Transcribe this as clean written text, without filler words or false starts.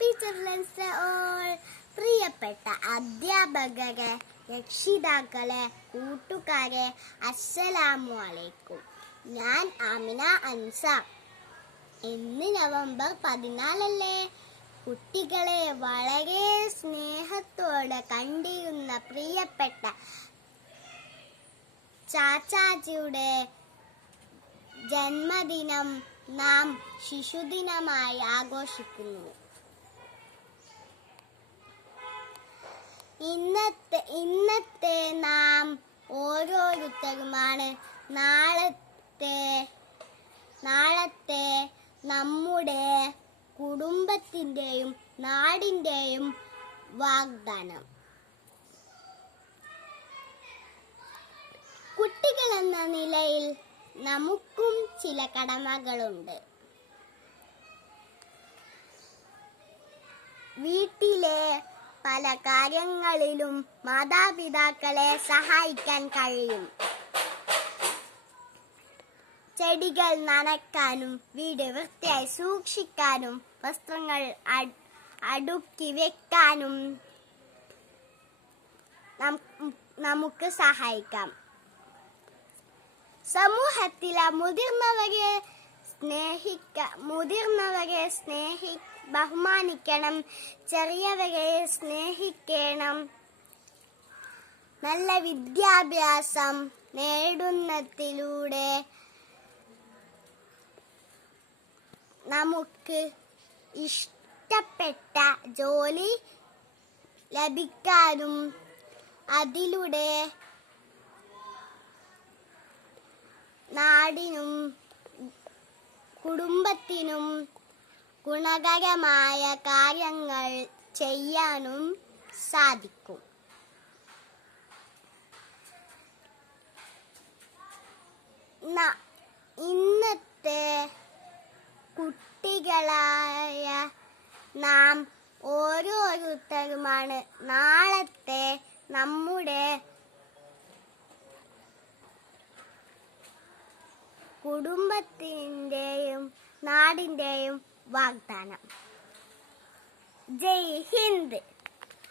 Happy children's day all. പ്രിയപ്പെട്ട അധ്യാപകരെ, രക്ഷിതാക്കളെ, കൂട്ടുകാരെ, അസ്സലാമു അലൈക്കും. ഞാൻ ആമിന അൻസാർ. ഇന്ന് നവംബർ 14 കുട്ടികളെ വളരെ സ്നേഹത്തോടെ കണ്ടിരുന്ന പ്രിയപ്പെട്ട ചാച്ചാജിയുടെ ജന്മദിനം നാം ശിശുദിനമായി ആഘോഷിക്കുന്നു. ഇന്നത്തെ നാം ഓരോരുത്തരുമാണ് നാളത്തെ നമ്മുടെ കുടുംബത്തിൻ്റെയും നാടിൻ്റെയും വാഗ്ദാനം. കുട്ടികളെന്ന നിലയിൽ നമുക്കും ചില കടമകളുണ്ട്. വീട്ടിലെ പല കാര്യങ്ങളിലും മാതാപിതാക്കളെ സഹായിക്കാൻ കഴിയും. ചെടികൾ നനയ്ക്കാനും വീട് വൃത്തിയായി സൂക്ഷിക്കാനും വസ്ത്രങ്ങൾ അടുക്കി വെക്കാനും നമുക്ക് സഹായിക്കാം. സമൂഹത്തിലെ മുതിർന്നവരെ ബഹുമാനിക്കണം, ചെറിയവരെ സ്നേഹിക്കണം. നല്ല വിദ്യാഭ്യാസം നേടുന്നതിലൂടെ നമുക്ക് ഇഷ്ടപ്പെട്ട ജോലി ലഭിക്കാനും അതിലൂടെ നാടിനും കുടുംബത്തിനും ഗുണകരമായ കാര്യങ്ങൾ ചെയ്യാനും സാധിക്കും. ഇന്നത്തെ കുട്ടികളായ നാം ഓരോരുത്തരുമാണ് നാളത്തെ നമ്മുടെ കുടുംബത്തിൻ്റെയും നാടിൻ്റെയും വാഗ്ദാനം. ജയ് ഹിന്ദ്.